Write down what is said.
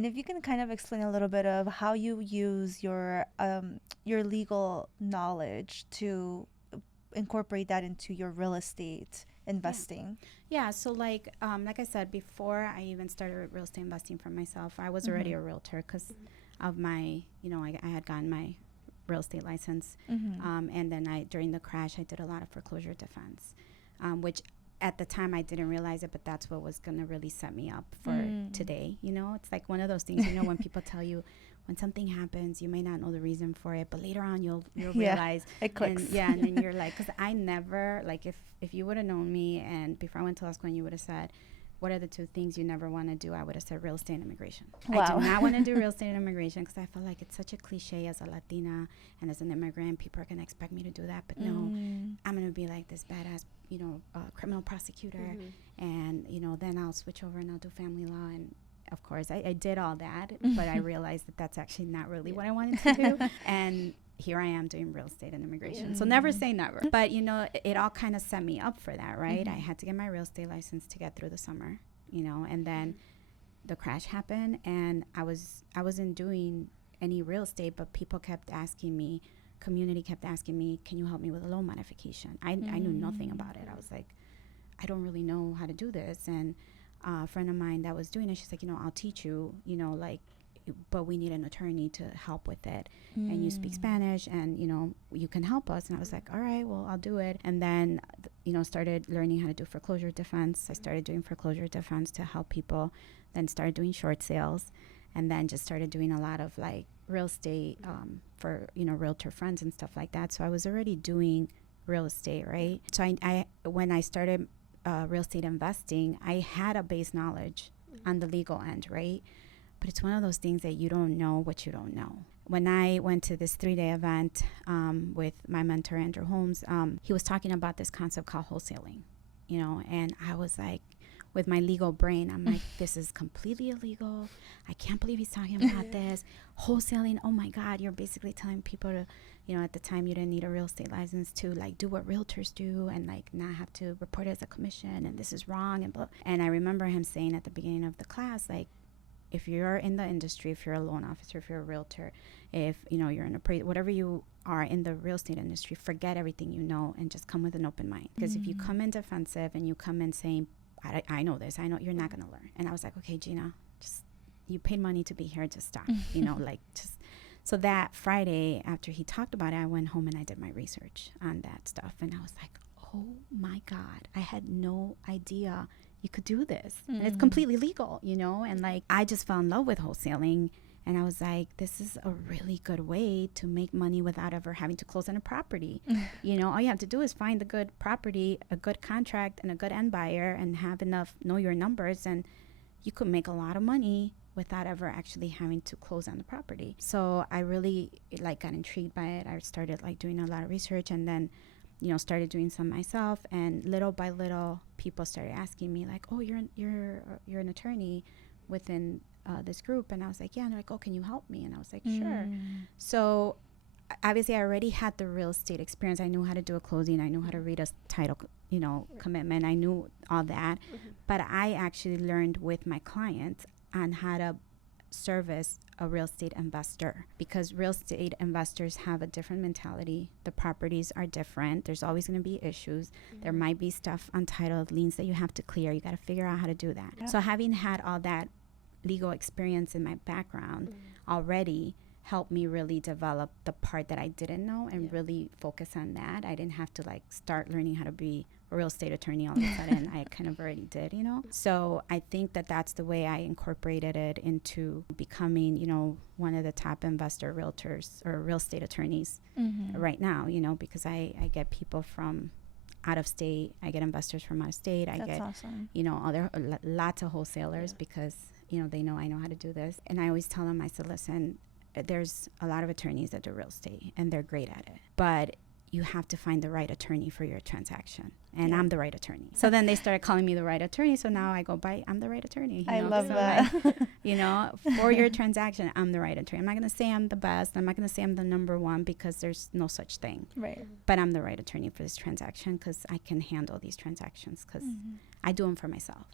And if you can kind of explain a little bit of how you use your legal knowledge to incorporate that into your real estate investing. Yeah. So like I said, before I even started real estate investing for myself, I was already a realtor because of my, I had gotten my real estate license. And then during the crash, I did a lot of foreclosure defense, which at the time I didn't realize it, but that's what was going to really set me up for today. It's like one of those things, when people tell you when something happens, you may not know the reason for it, but later on you'll realize it clicks. And then you're like, because I never, like, if you would have known me and before I went to law school and you would have said, what are the two things you never want to do? I would have said real estate and immigration. Wow. I do not want to do real estate and immigration because I feel like it's such a cliche as a Latina and as an immigrant. People are going to expect me to do that. But no, I'm going to be like this badass, criminal prosecutor. And, then I'll switch over and I'll do family law. And, of course, I did all that. But I realized that that's actually not really what I wanted to do. And here I am doing real estate and immigration. So never say never. But, it all kind of set me up for that, right? I had to get my real estate license to get through the summer, and then the crash happened and I wasn't doing any real estate, but people kept asking me, community kept asking me, can you help me with a loan modification? I knew nothing about it. I was like, I don't really know how to do this. And a friend of mine that was doing it, she's like, I'll teach you, but we need an attorney to help with it. And you speak Spanish and, you can help us. And I was like, all right, well, I'll do it. And then, started learning how to do foreclosure defense. I started doing foreclosure defense to help people, then started doing short sales, and then just started doing a lot of like real estate for, realtor friends and stuff like that. So I was already doing real estate, right? So I when I started real estate investing, I had a base knowledge on the legal end, right? But it's one of those things that you don't know what you don't know. When I went to this 3-day event with my mentor, Andrew Holmes, he was talking about this concept called wholesaling, and I was like, with my legal brain, I'm like, this is completely illegal. I can't believe he's talking about this. Wholesaling, oh my God, you're basically telling people to, at the time you didn't need a real estate license to like do what realtors do and like not have to report it as a commission and this is wrong and blah. And I remember him saying at the beginning of the class, like, if you're in the industry, if you're a loan officer, if you're a realtor, if you're an appraiser, whatever you are in the real estate industry, forget everything you know and just come with an open mind. Because if you come in defensive and you come in saying, I know this, I know, you're not going to learn. And I was like, okay, Gina, just, you paid money to be here, just stop, just. So that Friday after he talked about it, I went home and I did my research on that stuff. And I was like, oh my God, I had no idea you could do this. And it's completely legal, and like, I just fell in love with wholesaling. And I was like, this is a really good way to make money without ever having to close on a property. All you have to do is find a good property, a good contract, and a good end buyer and have enough, know your numbers, and you could make a lot of money without ever actually having to close on the property. So I really got intrigued by it. I started doing a lot of research and then, started doing some myself, and little by little people started asking me like, oh, you're an attorney within this group. And I was like, yeah. And they're like, oh, can you help me? And I was like, sure. So obviously I already had the real estate experience. I knew how to do a closing. I knew how to read a title, commitment. I knew all that. But I actually learned with my clients on how to service a real estate investor, because real estate investors have a different mentality. The properties are different. There's always going to be issues. There might be stuff untitled liens that you have to clear. You got to figure out how to do that. So having had all that legal experience in my background already helped me really develop the part that I didn't know and really focus on that. I didn't have to start learning how to be a real estate attorney all of a sudden. I kind of already did, So I think that that's the way I incorporated it into becoming, one of the top investor realtors or real estate attorneys right now, because I get people from out of state. I get investors from out of state. I get, awesome. Lots of wholesalers because, they know I know how to do this. And I always tell them, I said, listen, there's a lot of attorneys that do real estate and they're great at it. But you have to find the right attorney for your transaction. And I'm the right attorney. So then they started calling me the right attorney. So now I go by, I'm the right attorney. I love that. For your transaction, I'm the right attorney. I'm not going to say I'm the best. I'm not going to say I'm the number one because there's no such thing. Right. But I'm the right attorney for this transaction because I can handle these transactions because I do them for myself.